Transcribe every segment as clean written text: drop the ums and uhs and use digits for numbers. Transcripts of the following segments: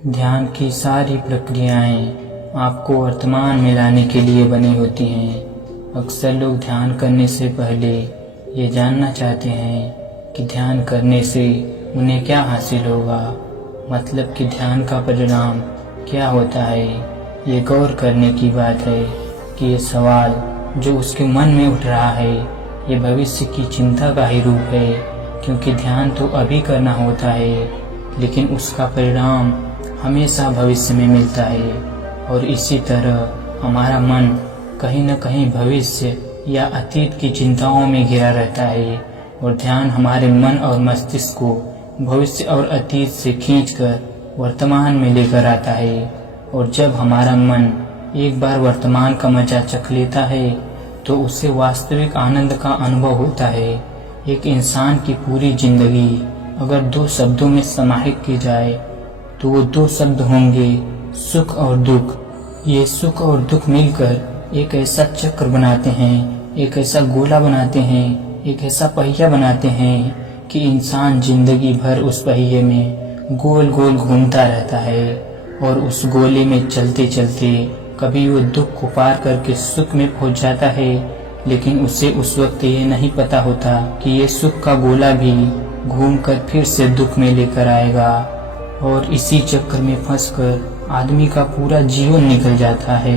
ध्यान की सारी प्रक्रियाएं आपको वर्तमान में लाने के लिए बनी होती हैं। अक्सर लोग ध्यान करने से पहले ये जानना चाहते हैं कि ध्यान करने से उन्हें क्या हासिल होगा, मतलब कि ध्यान का परिणाम क्या होता है। ये गौर करने की बात है कि ये सवाल जो उसके मन में उठ रहा है ये भविष्य की चिंता का ही रूप है, क्योंकि ध्यान तो अभी करना होता है लेकिन उसका परिणाम हमेशा भविष्य में मिलता है। और इसी तरह हमारा मन कहीं न कहीं भविष्य या अतीत की चिंताओं में घिरा रहता है, और ध्यान हमारे मन और मस्तिष्क को भविष्य और अतीत से खींचकर वर्तमान में लेकर आता है। और जब हमारा मन एक बार वर्तमान का मजा चख लेता है तो उसे वास्तविक आनंद का अनुभव होता है। एक इंसान की पूरी जिंदगी अगर 2 शब्दों में समाहित की जाए तो वो 2 शब्द होंगे सुख और दुख। ये सुख और दुख मिलकर एक ऐसा चक्र बनाते हैं, एक ऐसा गोला बनाते हैं, एक ऐसा पहिया बनाते हैं कि इंसान जिंदगी भर उस पहिए में गोल गोल घूमता रहता है। और उस गोले में चलते चलते कभी वो दुख को पार करके सुख में पहुंच जाता है, लेकिन उसे उस वक्त ये नहीं पता होता कि ये सुख का गोला भी घूमकर फिर से दुख में लेकर आएगा। और इसी चक्कर में फंसकर आदमी का पूरा जीवन निकल जाता है।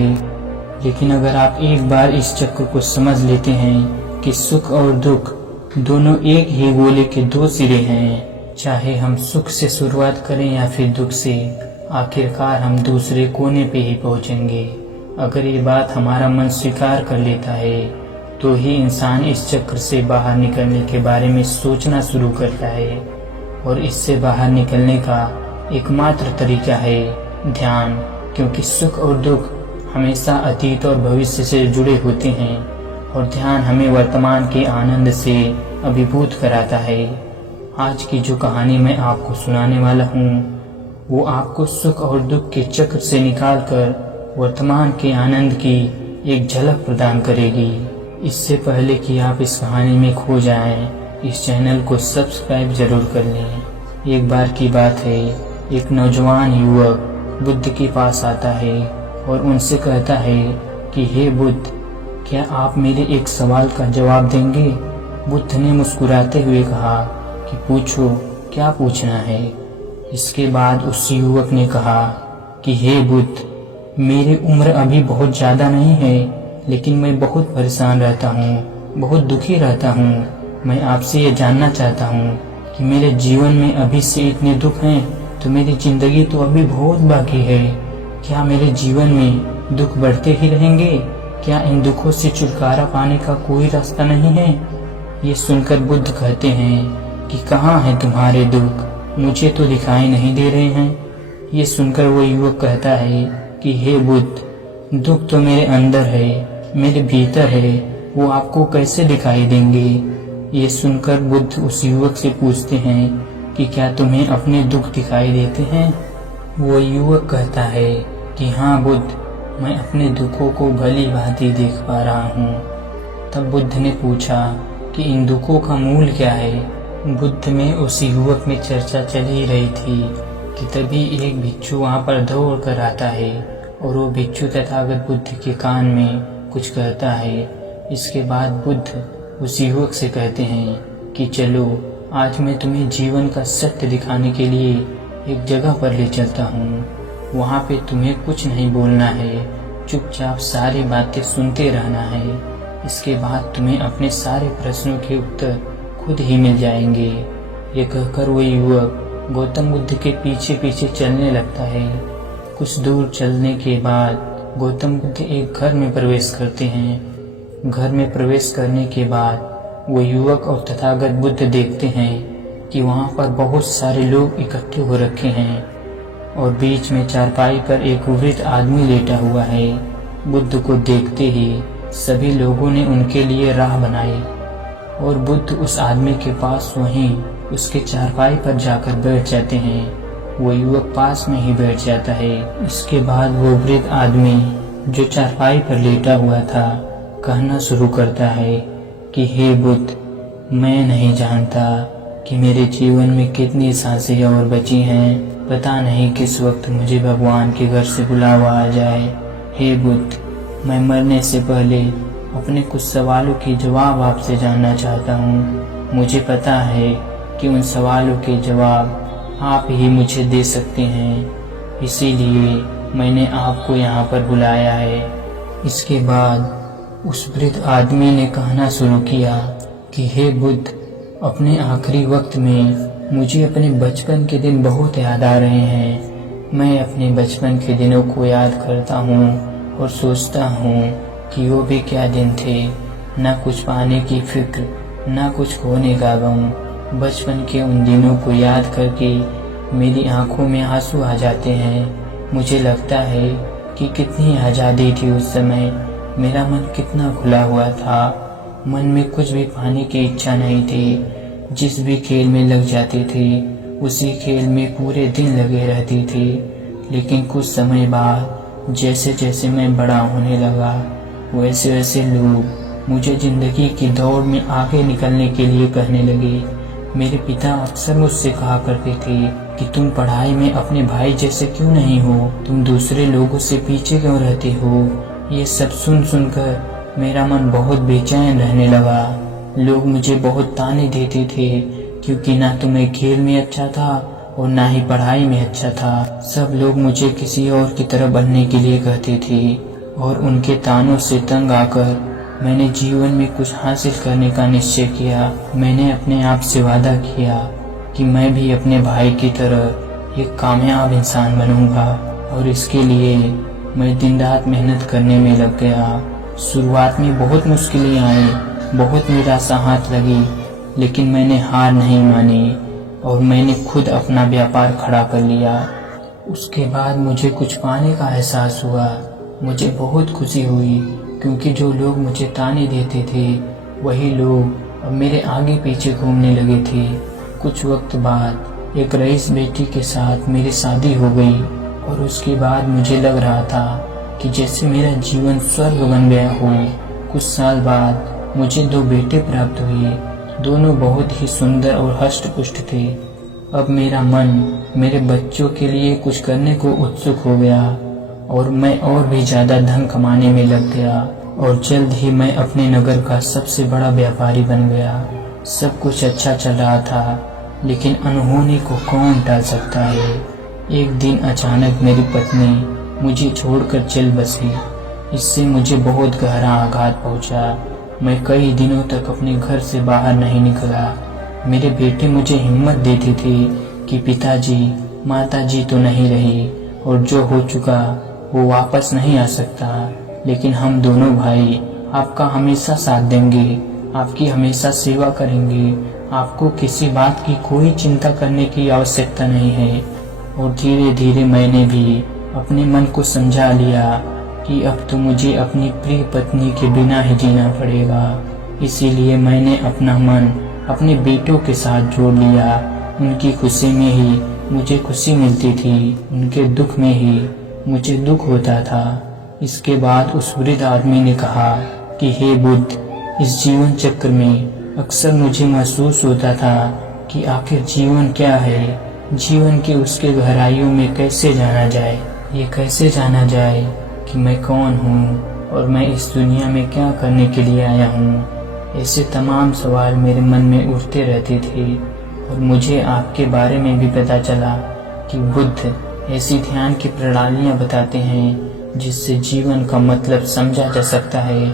लेकिन अगर आप एक बार इस चक्र को समझ लेते हैं कि सुख और दुख दोनों एक ही गोले के 2 सिरे हैं, चाहे हम सुख से शुरुआत करें या फिर दुख से, आखिरकार हम दूसरे कोने पे ही पहुंचेंगे। अगर ये बात हमारा मन स्वीकार कर लेता है तो ही इंसान इस चक्र से बाहर निकलने के बारे में सोचना शुरू करता है। और इससे बाहर निकलने का एकमात्र तरीका है ध्यान, क्योंकि सुख और दुख हमेशा अतीत और भविष्य से जुड़े होते हैं और ध्यान हमें वर्तमान के आनंद से अभिभूत कराता है। आज की जो कहानी मैं आपको सुनाने वाला हूँ वो आपको सुख और दुख के चक्र से निकालकर वर्तमान के आनंद की एक झलक प्रदान करेगी। इससे पहले कि आप इस कहानी में खो जाएं, इस चैनल को सब्सक्राइब जरूर कर लें। एक बार की बात है, एक नौजवान युवक बुद्ध के पास आता है और उनसे कहता है कि हे बुद्ध, क्या आप मेरे एक सवाल का जवाब देंगे? बुद्ध ने मुस्कुराते हुए कहा कि पूछो, क्या पूछना है? इसके बाद उस युवक ने कहा कि हे बुद्ध, मेरी उम्र अभी बहुत ज़्यादा नहीं है, लेकिन मैं बहुत परेशान रहता हूँ, बहुत दुखी रहता हूँ। मैं आपसे ये जानना चाहता हूँ कि मेरे जीवन में अभी से इतने दुख हैं तो मेरी ज़िंदगी तो अभी बहुत बाकी है। क्या मेरे जीवन में दुख बढ़ते ही रहेंगे? क्या इन दुखों से छुटकारा पाने का कोई रास्ता नहीं है? ये सुनकर बुद्ध कहते हैं कि कहाँ हैं तुम्हारे दुख, मुझे तो दिखाई नहीं दे रहे हैं। ये सुनकर वो युवक कहता है कि हे बुद्ध, दुख तो मेरे अंदर है, मेरे भीतर है, वो आपको कैसे दिखाई देंगे? ये सुनकर बुद्ध उस युवक से पूछते हैं कि क्या तुम्हें अपने दुख दिखाई देते हैं? वो युवक कहता है कि हाँ बुद्ध, मैं अपने दुखों को भली भांति देख पा रहा हूँ। तब बुद्ध ने पूछा कि इन दुखों का मूल क्या है? बुद्ध में उस युवक में चर्चा चल ही रही थी कि तभी एक भिक्षु वहाँ पर दौड़ कर आता है और वो भिक्षु तथागत बुद्ध के कान में कुछ कहता है। इसके बाद बुद्ध उस युवक से कहते हैं कि चलो, आज मैं तुम्हें जीवन का सत्य दिखाने के लिए एक जगह पर ले चलता हूँ। वहाँ पे तुम्हें कुछ नहीं बोलना है, चुपचाप सारी बातें सुनते रहना है। इसके बाद तुम्हें अपने सारे प्रश्नों के उत्तर खुद ही मिल जाएंगे। ये कहकर वो युवक गौतम बुद्ध के पीछे पीछे चलने लगता है। कुछ दूर चलने के बाद गौतम बुद्ध एक घर में प्रवेश करते हैं। घर में प्रवेश करने के बाद वो युवक और तथागत बुद्ध देखते हैं कि वहाँ पर बहुत सारे लोग इकट्ठे हो रखे हैं और बीच में चारपाई पर एक वृद्ध आदमी लेटा हुआ है। बुद्ध को देखते ही सभी लोगों ने उनके लिए राह बनाई और बुद्ध उस आदमी के पास वहीं उसके चारपाई पर जाकर बैठ जाते हैं। वो युवक पास में ही बैठ जाता है। इसके बाद वो वृद्ध आदमी जो चारपाई पर लेटा हुआ था कहना शुरू करता है कि हे बुद्ध, मैं नहीं जानता कि मेरे जीवन में कितनी सांसें और बची हैं। पता नहीं किस वक्त मुझे भगवान के घर से बुलावा आ जाए। हे बुद्ध, मैं मरने से पहले अपने कुछ सवालों के जवाब आपसे जानना चाहता हूँ। मुझे पता है कि उन सवालों के जवाब आप ही मुझे दे सकते हैं, इसीलिए मैंने आपको यहाँ पर बुलाया है। इसके बाद उस वृद्ध आदमी ने कहना शुरू किया कि हे बुद्ध, अपने आखिरी वक्त में मुझे अपने बचपन के दिन बहुत याद आ रहे हैं। मैं अपने बचपन के दिनों को याद करता हूँ और सोचता हूँ कि वो भी क्या दिन थे। ना कुछ पाने की फिक्र, ना कुछ खोने का गम। बचपन के उन दिनों को याद करके मेरी आंखों में आंसू आ जाते हैं। मुझे लगता है कि कितनी आज़ादी थी उस समय। मेरा मन कितना खुला हुआ था। मन में कुछ भी पाने की इच्छा नहीं थी। जिस भी खेल में लग जाती थी उसी खेल में पूरे दिन लगे रहती थी। लेकिन कुछ समय बाद जैसे जैसे मैं बड़ा होने लगा वैसे वैसे लोग मुझे जिंदगी की दौड़ में आगे निकलने के लिए कहने लगे। मेरे पिता अक्सर मुझसे कहा करते थे कि तुम पढ़ाई में अपने भाई जैसे क्यों नहीं हो, तुम दूसरे लोगों से पीछे क्यों रहते हो। ये सब सुन सुनकर मेरा मन बहुत बेचैन रहने लगा। लोग मुझे बहुत ताने देते थे क्योंकि ना तो मैं खेल में अच्छा था और ना ही पढ़ाई में अच्छा था। सब लोग मुझे किसी और की तरह बनने के लिए कहते थे और उनके तानों से तंग आकर मैंने जीवन में कुछ हासिल करने का निश्चय किया। मैंने अपने आप से वादा किया कि मैं भी अपने भाई की तरह एक कामयाब इंसान बनूंगा और इसके लिए मैं दिन रात मेहनत करने में लग गया। शुरुआत में बहुत मुश्किलें आई, बहुत निराशा हाथ लगी, लेकिन मैंने हार नहीं मानी और मैंने खुद अपना व्यापार खड़ा कर लिया। उसके बाद मुझे कुछ पाने का एहसास हुआ। मुझे बहुत खुशी हुई क्योंकि जो लोग मुझे ताने देते थे वही लोग अब मेरे आगे पीछे घूमने लगे थे। कुछ वक्त बाद एक रईस बेटी के साथ मेरी शादी हो गई और उसके बाद मुझे लग रहा था कि जैसे मेरा जीवन स्वर्ग बन गया हो। कुछ साल बाद मुझे 2 बेटे प्राप्त हुए। दोनों बहुत ही सुंदर और हष्ट-पुष्ट थे। अब मेरा मन मेरे बच्चों के लिए कुछ करने को उत्सुक हो गया और मैं और भी ज्यादा धन कमाने में लग गया और जल्द ही मैं अपने नगर का सबसे बड़ा व्यापारी बन गया। सब कुछ अच्छा चल रहा था, लेकिन अनहोनी को कौन टाल सकता है। एक दिन अचानक मेरी पत्नी मुझे छोड़कर चल बसी। इससे मुझे बहुत गहरा आघात पहुंचा। मैं कई दिनों तक अपने घर से बाहर नहीं निकला। मेरे बेटे मुझे हिम्मत देते थे कि पिताजी, माताजी तो नहीं रही और जो हो चुका वो वापस नहीं आ सकता, लेकिन हम दोनों भाई आपका हमेशा साथ देंगे, आपकी हमेशा सेवा करेंगे। आपको किसी बात की कोई चिंता करने की आवश्यकता नहीं है। और धीरे धीरे मैंने भी अपने मन को समझा लिया कि अब तो मुझे अपनी प्रिय पत्नी के बिना ही जीना पड़ेगा। इसीलिए मैंने अपना मन अपने बेटों के साथ जोड़ लिया। उनकी खुशी में ही मुझे खुशी मिलती थी, उनके दुख में ही मुझे दुख होता था। इसके बाद उस वृद्ध आदमी ने कहा कि हे बुद्ध, इस जीवन चक्र में अक्सर मुझे महसूस होता था कि आखिर जीवन क्या है, जीवन की उसके गहराइयों में कैसे जाना जाए। ये कैसे जाना जाए कि मैं कौन हूँ और मैं इस दुनिया में क्या करने के लिए आया हूँ। ऐसे तमाम सवाल मेरे मन में उठते रहते थे और मुझे आपके बारे में भी पता चला कि बुद्ध ऐसी ध्यान की प्रणालियाँ बताते हैं जिससे जीवन का मतलब समझा जा सकता है।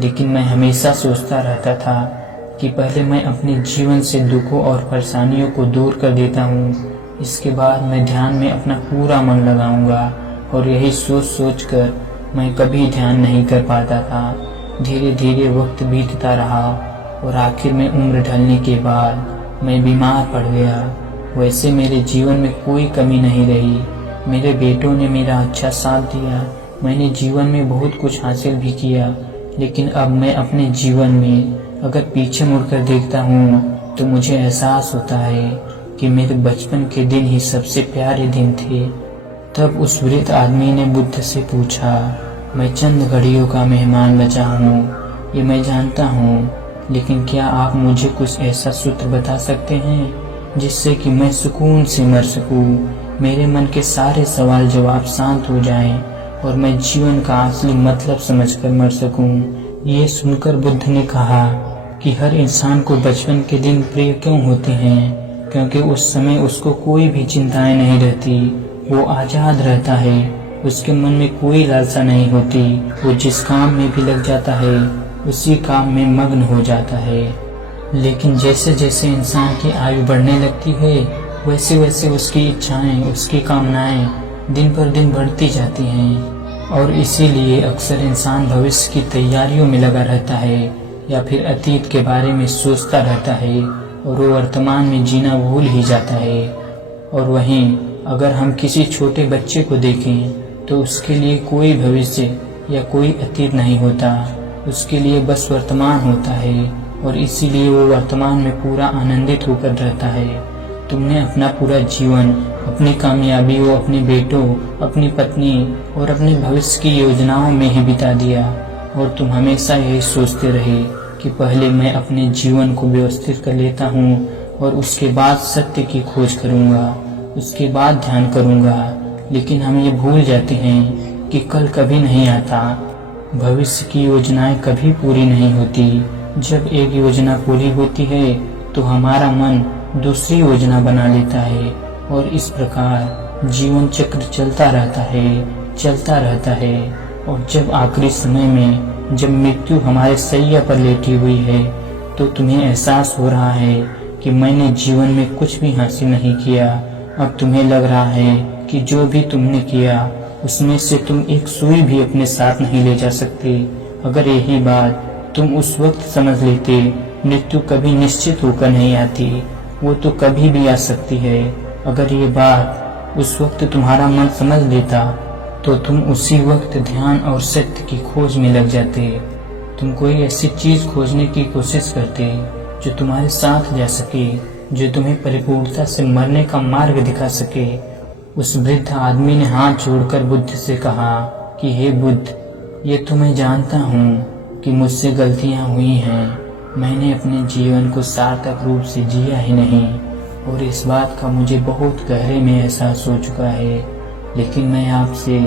लेकिन मैं हमेशा सोचता रहता था कि पहले मैं अपने जीवन से दुखों और परेशानियों को दूर कर देता हूँ, इसके बाद मैं ध्यान में अपना पूरा मन लगाऊंगा। और यही सोच सोच कर मैं कभी ध्यान नहीं कर पाता था। धीरे धीरे वक्त बीतता रहा और आखिर में उम्र ढलने के बाद मैं बीमार पड़ गया। वैसे मेरे जीवन में कोई कमी नहीं रही। मेरे बेटों ने मेरा अच्छा साथ दिया। मैंने जीवन में बहुत कुछ हासिल भी किया, लेकिन अब मैं अपने जीवन में अगर पीछे मुड़कर देखता हूँ तो मुझे एहसास होता है कि मेरे बचपन के दिन ही सबसे प्यारे दिन थे। तब उस वृद्ध आदमी ने बुद्ध से पूछा, मैं चंद घड़ियों का मेहमान बचा हूँ, ये मैं जानता हूँ, लेकिन क्या आप मुझे कुछ ऐसा सूत्र बता सकते हैं जिससे कि मैं सुकून से मर सकूं, मेरे मन के सारे सवाल जवाब शांत हो जाएं और मैं जीवन का असली मतलब समझकर मर सकूं। ये सुनकर बुद्ध ने कहा कि हर इंसान को बचपन के दिन प्रिय क्यों होते हैं, क्योंकि उस समय उसको कोई भी चिंताएं नहीं रहती, वो आजाद रहता है, उसके मन में कोई लालसा नहीं होती, वो जिस काम में भी लग जाता है उसी काम में मग्न हो जाता है। लेकिन जैसे जैसे इंसान की आयु बढ़ने लगती है वैसे वैसे उसकी इच्छाएं, उसकी कामनाएं दिन पर दिन बढ़ती जाती हैं और इसीलिए अक्सर इंसान भविष्य की तैयारियों में लगा रहता है या फिर अतीत के बारे में सोचता रहता है और वो वर्तमान में जीना भूल ही जाता है। और वहीं अगर हम किसी छोटे बच्चे को देखें तो उसके लिए कोई भविष्य या कोई अतीत नहीं होता, उसके लिए बस वर्तमान होता है और इसीलिए वो वर्तमान में पूरा आनंदित होकर रहता है। तुमने अपना पूरा जीवन अपनी कामयाबियों, अपने बेटों, अपनी पत्नी और अपने भविष्य की योजनाओं में ही बिता दिया और तुम हमेशा यही सोचते रहे कि पहले मैं अपने जीवन को व्यवस्थित कर लेता हूँ और उसके बाद सत्य की खोज करूँगा, उसके बाद ध्यान करूँगा। लेकिन हम ये भूल जाते हैं कि कल कभी नहीं आता, भविष्य की योजनाएं कभी पूरी नहीं होती। जब एक योजना पूरी होती है तो हमारा मन दूसरी योजना बना लेता है और इस प्रकार जीवन चक्र चलता रहता है और जब आखिरी समय में जब मृत्यु हमारे सैया पर लेटी हुई है तो तुम्हें एहसास हो रहा है कि मैंने जीवन में कुछ भी हासिल नहीं किया। अब तुम्हें लग रहा है कि जो भी तुमने किया उसमें से तुम एक सुई भी अपने साथ नहीं ले जा सकते। अगर यही बात तुम उस वक्त समझ लेते, मृत्यु कभी निश्चित होकर नहीं आती, वो तो कभी भी आ सकती है। अगर ये बात उस वक्त तुम्हारा मन समझ लेता तो तुम उसी वक्त ध्यान और सत्य की खोज में लग जाते। तुम कोई ऐसी चीज खोजने की कोशिश करते जो तुम्हारे साथ जा सके, जो तुम्हें परिपूर्णता से मरने का मार्ग दिखा सके। उस वृद्ध आदमी ने हाथ जोड़कर बुद्ध से कहा कि हे बुद्ध, ये तो मैं जानता हूँ कि मुझसे गलतियाँ हुई हैं, मैंने अपने जीवन को सार्थक रूप से जिया ही नहीं और इस बात का मुझे बहुत गहरे में एहसास हो चुका है। लेकिन मैं आपसे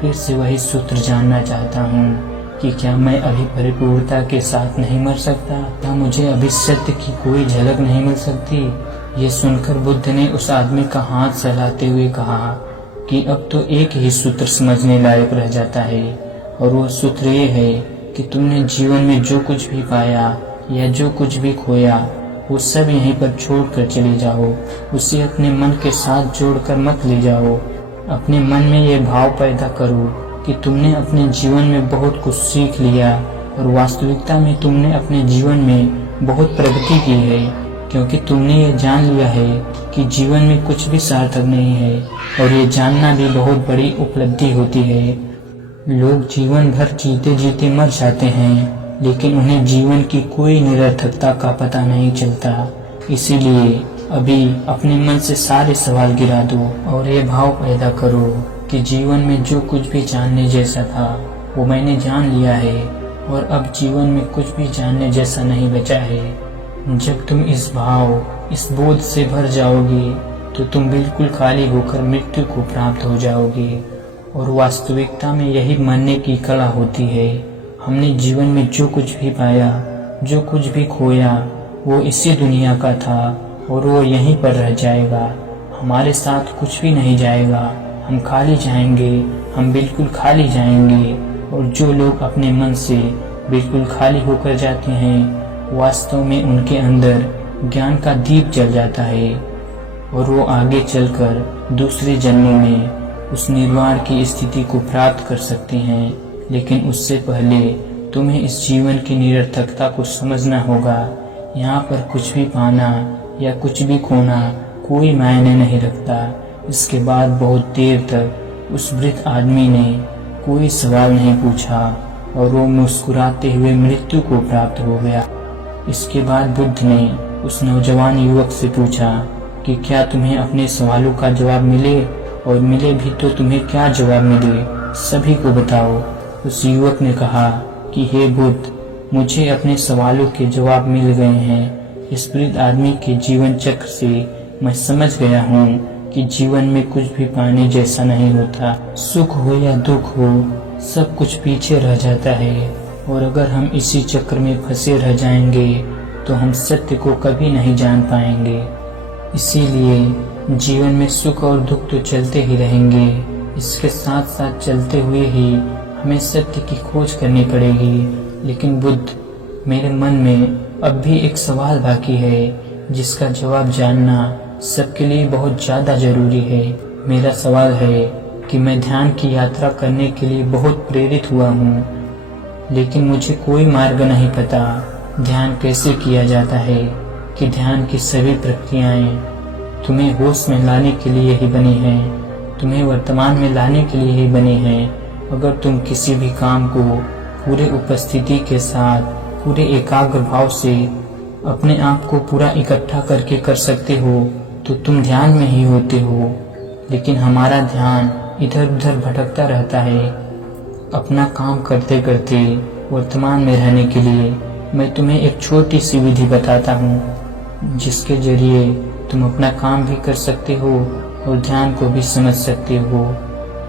फिर से वही सूत्र जानना चाहता हूँ कि क्या मैं अभी परिपूर्णता के साथ नहीं मर सकता? क्या मुझे अभी सत्य की कोई झलक नहीं मिल सकती? ये सुनकर बुद्ध ने उस आदमी का हाथ सहलाते हुए कहा कि अब तो एक ही सूत्र समझने लायक रह जाता है और वो सूत्र ये है कि तुमने जीवन में जो कुछ भी पाया या जो कुछ भी खोया वो सब यहीं पर छोड़ कर चले जाओ, उसे अपने मन के साथ जोड़कर मत ले जाओ। अपने मन में ये भाव पैदा करो कि तुमने अपने जीवन में बहुत कुछ सीख लिया और वास्तविकता में तुमने अपने जीवन में बहुत प्रगति की है, क्योंकि तुमने ये जान लिया है कि जीवन में कुछ भी सार्थक नहीं है और ये जानना भी बहुत बड़ी उपलब्धि होती है। लोग जीवन भर जीते जीते मर जाते हैं लेकिन उन्हें जीवन की कोई निरर्थकता का पता नहीं चलता। इसीलिए अभी अपने मन से सारे सवाल गिरा दो और ये भाव पैदा करो कि जीवन में जो कुछ भी जानने जैसा था वो मैंने जान लिया है और अब जीवन में कुछ भी जानने जैसा नहीं बचा है। जब तुम इस भाव, इस बोध से भर जाओगे तो तुम बिल्कुल खाली होकर मृत्यु को प्राप्त हो जाओगे और वास्तविकता में यही मरने की कला होती है। हमने जीवन में जो कुछ भी पाया, जो कुछ भी खोया वो इसी दुनिया का था और वो यहीं पर रह जाएगा, हमारे साथ कुछ भी नहीं जाएगा। हम खाली जाएंगे, हम बिल्कुल खाली जाएंगे। और जो लोग अपने मन से बिल्कुल खाली होकर जाते हैं वास्तव में उनके अंदर ज्ञान का दीप जल जाता है और वो आगे चलकर दूसरे जन्मों में उस निर्वाण की स्थिति को प्राप्त कर सकते हैं। लेकिन उससे पहले तुम्हें इस जीवन की निरर्थकता को समझना होगा। यहाँ पर कुछ भी पाना या कुछ भी खोना कोई मायने नहीं रखता। इसके बाद बहुत देर तक उस वृद्ध आदमी ने कोई सवाल नहीं पूछा और वो मुस्कुराते हुए मृत्यु को प्राप्त हो गया। इसके बाद बुद्ध ने उस नौजवान युवक से पूछा कि क्या तुम्हें अपने सवालों का जवाब मिले, और मिले भी तो तुम्हें क्या जवाब मिले, सभी को बताओ। उस युवक ने कहा कि हे बुद्ध, मुझे अपने सवालों के जवाब मिल गए हैं। इस वृद्ध आदमी के जीवन चक्र से मैं समझ गया हूँ कि जीवन में कुछ भी पाने जैसा नहीं होता। सुख हो या दुख हो, सब कुछ पीछे रह जाता है, और अगर हम इसी चक्र में फंसे रह जाएंगे तो हम सत्य को कभी नहीं जान पाएंगे। इसीलिए जीवन में सुख और दुख तो चलते ही रहेंगे, इसके साथ साथ चलते हुए ही हमें सत्य की खोज करनी पड़ेगी। लेकिन बुद्ध, मेरे मन में अब भी एक सवाल बाकी है जिसका जवाब जानना सबके लिए बहुत ज़्यादा जरूरी है। मेरा सवाल है कि मैं ध्यान की यात्रा करने के लिए बहुत प्रेरित हुआ हूँ, लेकिन मुझे कोई मार्ग नहीं पता ध्यान कैसे किया जाता है, कि ध्यान की सभी प्रक्रियाएं तुम्हें होश में लाने के लिए ही बनी हैं, तुम्हें वर्तमान में लाने के लिए ही बनी हैं। अगर तुम किसी भी काम को पूरे उपस्थिति के साथ, पूरे एकाग्र भाव से अपने आप को पूरा इकट्ठा करके कर सकते हो तो तुम ध्यान में ही होते हो। लेकिन हमारा ध्यान इधर उधर भटकता रहता है। अपना काम करते करते वर्तमान में रहने के लिए मैं तुम्हें एक छोटी सी विधि बताता हूँ, जिसके जरिए तुम अपना काम भी कर सकते हो और ध्यान को भी समझ सकते हो।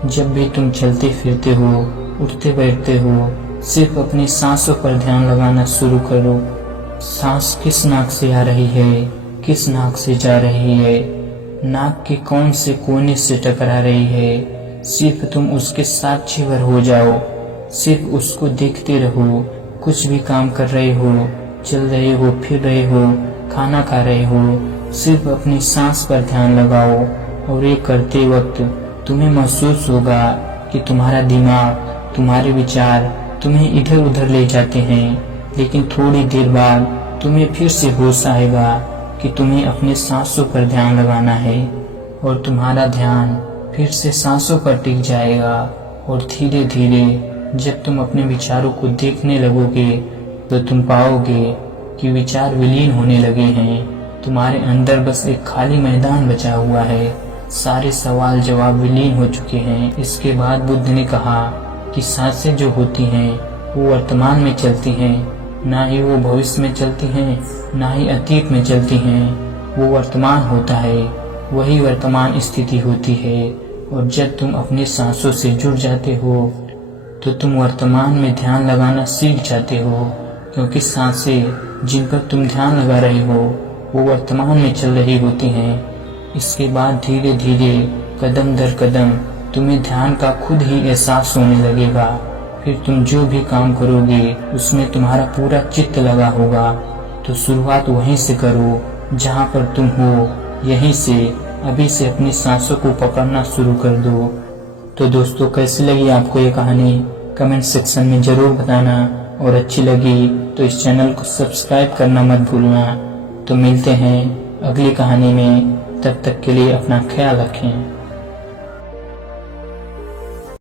जब भी तुम चलते फिरते हो, उठते बैठते हो, सिर्फ अपनी सांसों पर ध्यान लगाना शुरू करो। सांस किस नाक से आ रही है, किस नाक से जा रही है, नाक के कौन से कोने से टकरा रही है, सिर्फ तुम उसके साक्षीवर हो जाओ। सिर्फ उसको देखते रहो। कुछ भी काम कर रहे हो, चल रहे हो, फिर रहे हो, खाना खा रहे हो, सिर्फ अपनी सांस पर ध्यान लगाओ। और ये करते वक्त तुम्हें महसूस होगा कि तुम्हारा दिमाग, तुम्हारे विचार तुम्हें इधर उधर ले जाते हैं, लेकिन थोड़ी देर बाद तुम्हें फिर से होश आएगा कि तुम्हें अपने सांसों पर ध्यान लगाना है, और तुम्हारा ध्यान फिर से सांसों पर टिक जाएगा। और धीरे धीरे जब तुम अपने विचारों को देखने लगोगे तो तुम पाओगे कि विचार विलीन होने लगे हैं। तुम्हारे अंदर बस एक खाली मैदान बचा हुआ है। सारे सवाल जवाब विलीन हो चुके हैं। इसके बाद बुद्ध ने कहा कि सांसें जो होती हैं वो वर्तमान में चलती हैं, ना ही वो भविष्य में चलती हैं, ना ही अतीत में चलती हैं। वो वर्तमान होता है, वही वर्तमान स्थिति होती है। और जब तुम अपनी सांसों से जुड़ जाते हो तो तुम वर्तमान में ध्यान लगाना सीख जाते हो, क्योंकि सांसें जिन पर तुम ध्यान लगा रहे हो वो वर्तमान में चल रही होती हैं। इसके बाद धीरे धीरे कदम दर कदम तुम्हें ध्यान का खुद ही एहसास होने लगेगा। फिर तुम जो भी काम करोगे उसमें तुम्हारा पूरा चित्त लगा होगा। तो शुरुआत वहीं से करो जहाँ पर तुम हो, यहीं से अभी से अपनी सांसों को पकड़ना शुरू कर दो। तो दोस्तों, कैसी लगी आपको ये कहानी कमेंट सेक्शन में ज़रूर बताना, और अच्छी लगी तो इस चैनल को सब्सक्राइब करना मत भूलना। तो मिलते हैं अगली कहानी में, तब तक के लिए अपना ख्याल रखें।